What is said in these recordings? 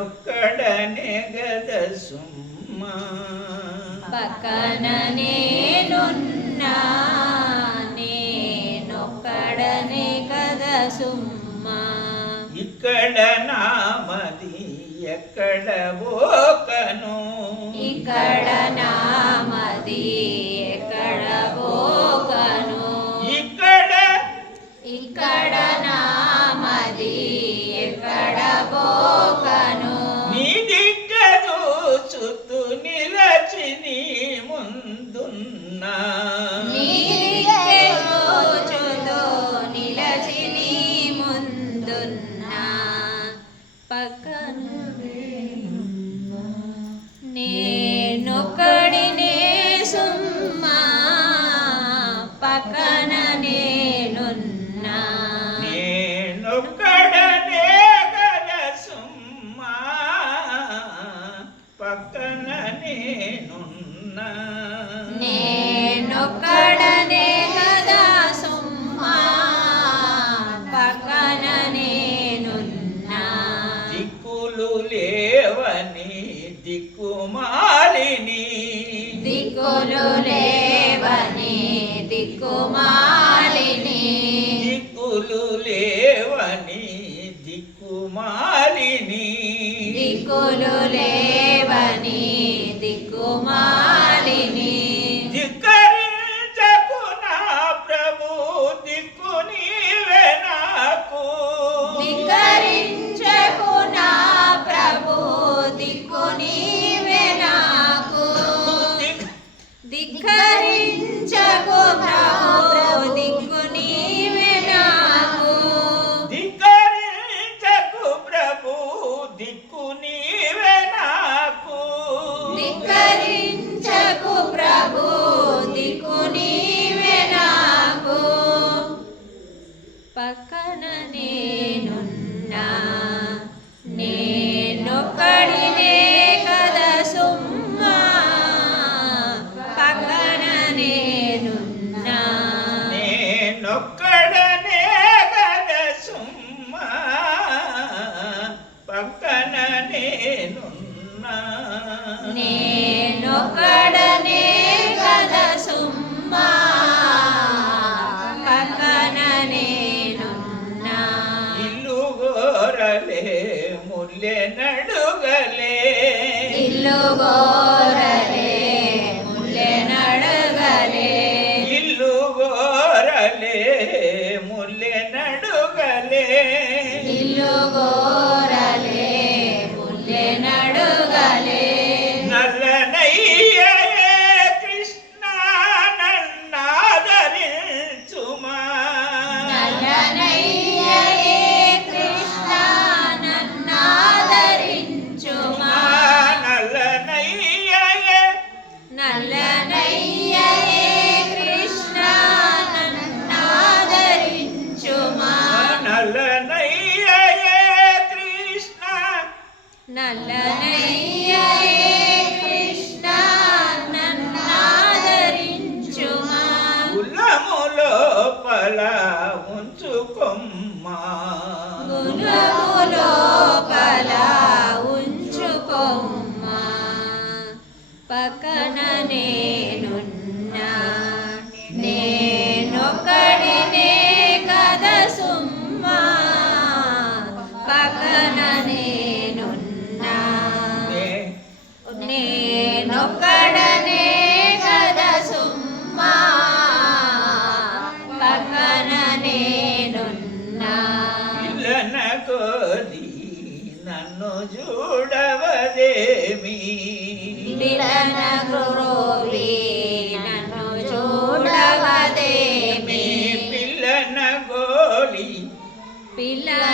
ఒక్కడనే గద సుమ్మా. పక్కన నేనున్నా నేనొక్కడనే గద సుమ్మా. ఇక్కడ నామది ఎక్కడ ఓకను ఇక్కడ నా దిక్కుమాలిని. దిక్కులు లేవని దిక్కుమాలి నేనొకడనే కదా సుమ్మా. పక్కన నేనున్నా. ఇల్లు గోరలే ముల్లె నడుగలే. ఇల్లు గోరలే ముల్లె నడుగలే. ఇల్లు గోరలే ముల్లె నడుగలే. ఇల్లు గో నల్లనయ్యరే కృష్ణ నన్నాదరించుమా గులములో పల ఉంచుకొమ్మా. గులములో పలా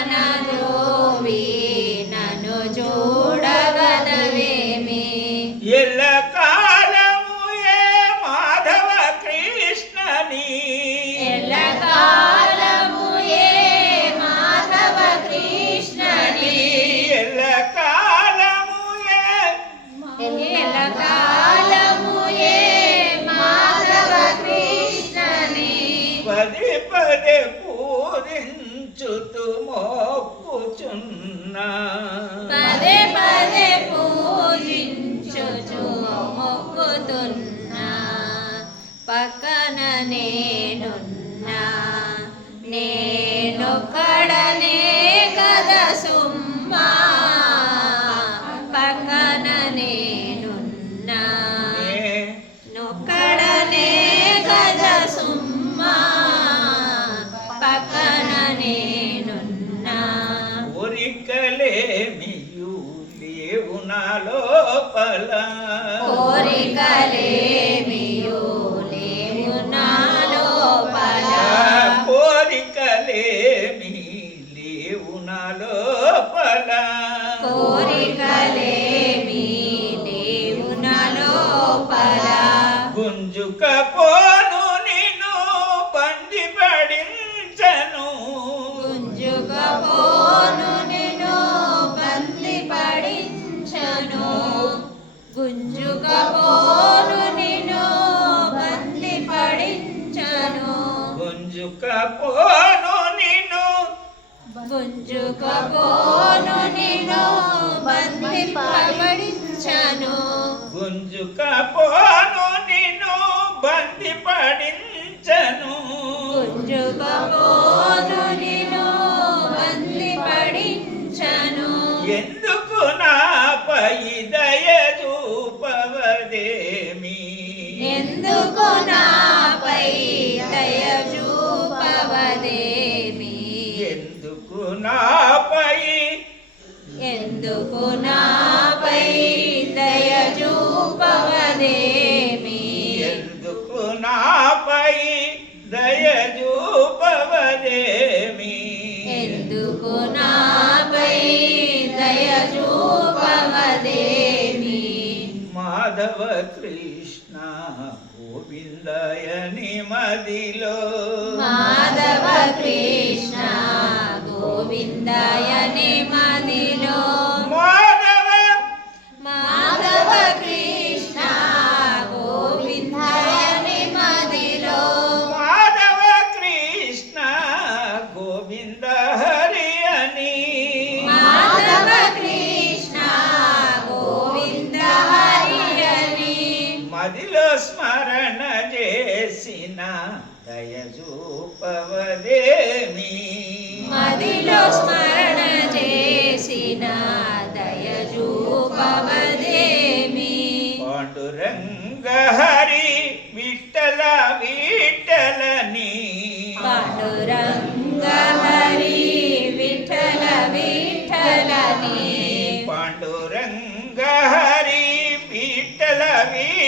sanado. অপচন্না లోపల కోరికలేమియు లేవు నా లోపల కోరికలేమి లేవు నా లోపల కోరికలేమి లేవు నా లోపల గుంజుక పోను నిన్ను బంది పడించను గుంజుకపోను గుంజుకపోను నేను బంది పడించను. గుంజుక పోను నిన్ను గుంజుకపోను నేను బంది పడించను. గుంజుక పోను నిన్ను బంది పడించను. గుంజుకపోను నేను ఎందుకు నాపై ఎందుకు నాపై కృష్ణ గోవిందయని మదిలో. మాధవ కృష్ణ గోవిందాయని చూపవదేమి మదిలో స్మరణ చేసిన దయ చూపవదేమి పాండురంగ హరి విఠల విఠలని. పాండురంగ హరి విఠల విఠలని. పాండురంగ హరి విఠల విఠలని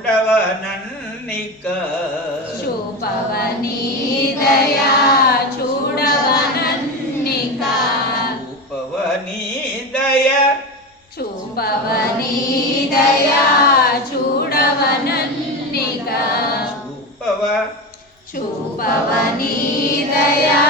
చూడవనన్నిక. చూపవని దయా చూడవనన్నిక. పవని దయ. చూపవని దయా చూడవనన్నిక. చూపవ. చూపవని దయా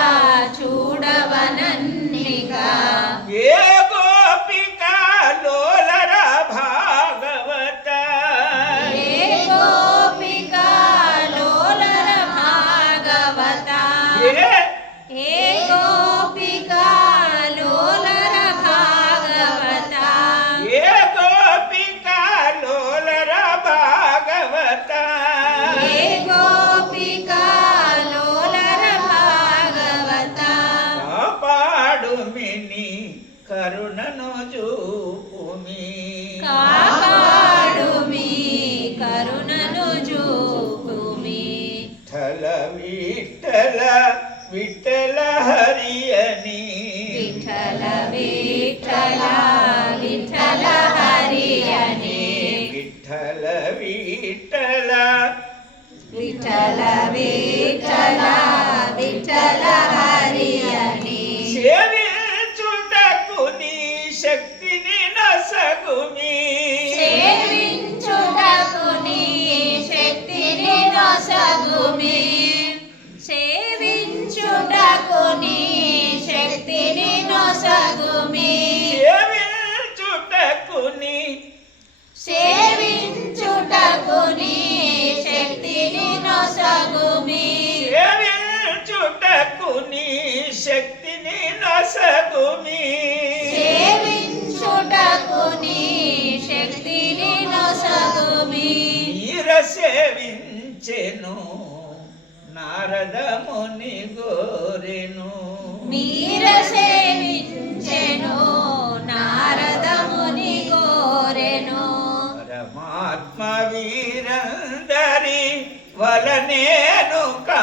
విఠల హరి సేవించుటకు నీ శక్తిని నసగుమి సేవించుటకు నీ శక్తిని నసగుమి ఈర సేవించెను నారదముని గోరెను. మీర సేవించెను నారదముని గోరెను. పరమాత్మ వీరందరి వలనేను కా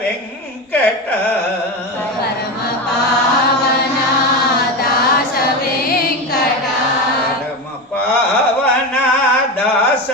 వెంకట పరమ పావన దాస వెంకట పరమ పావన దాస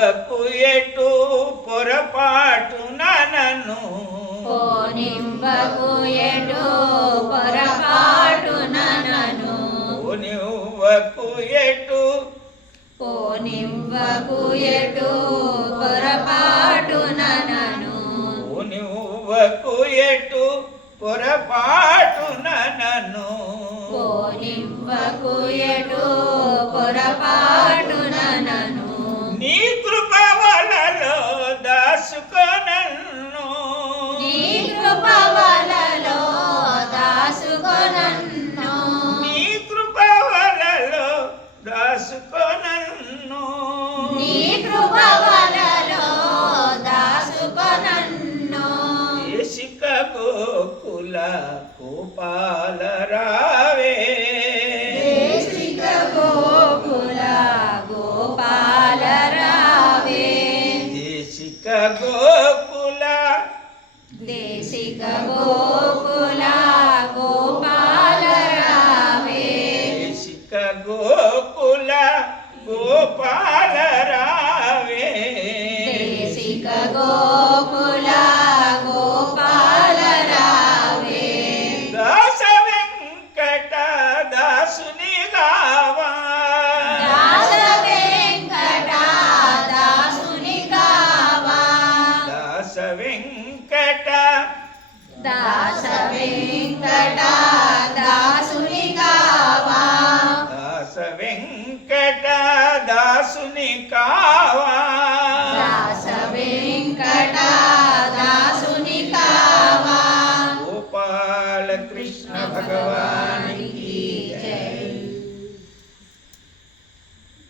పోవకు ఎటు పొరపాటు నన్ను పోనింబకు ఎటు పొరపాటున నన్ను పోనివ్వకు ఎటు పోనివ్వకు ఎటు పొరపాటున నన్ను పోనివ్వకు ఎటు పొరపాటున నన్ను పోనివ్వకు ఎటు పొరపాటున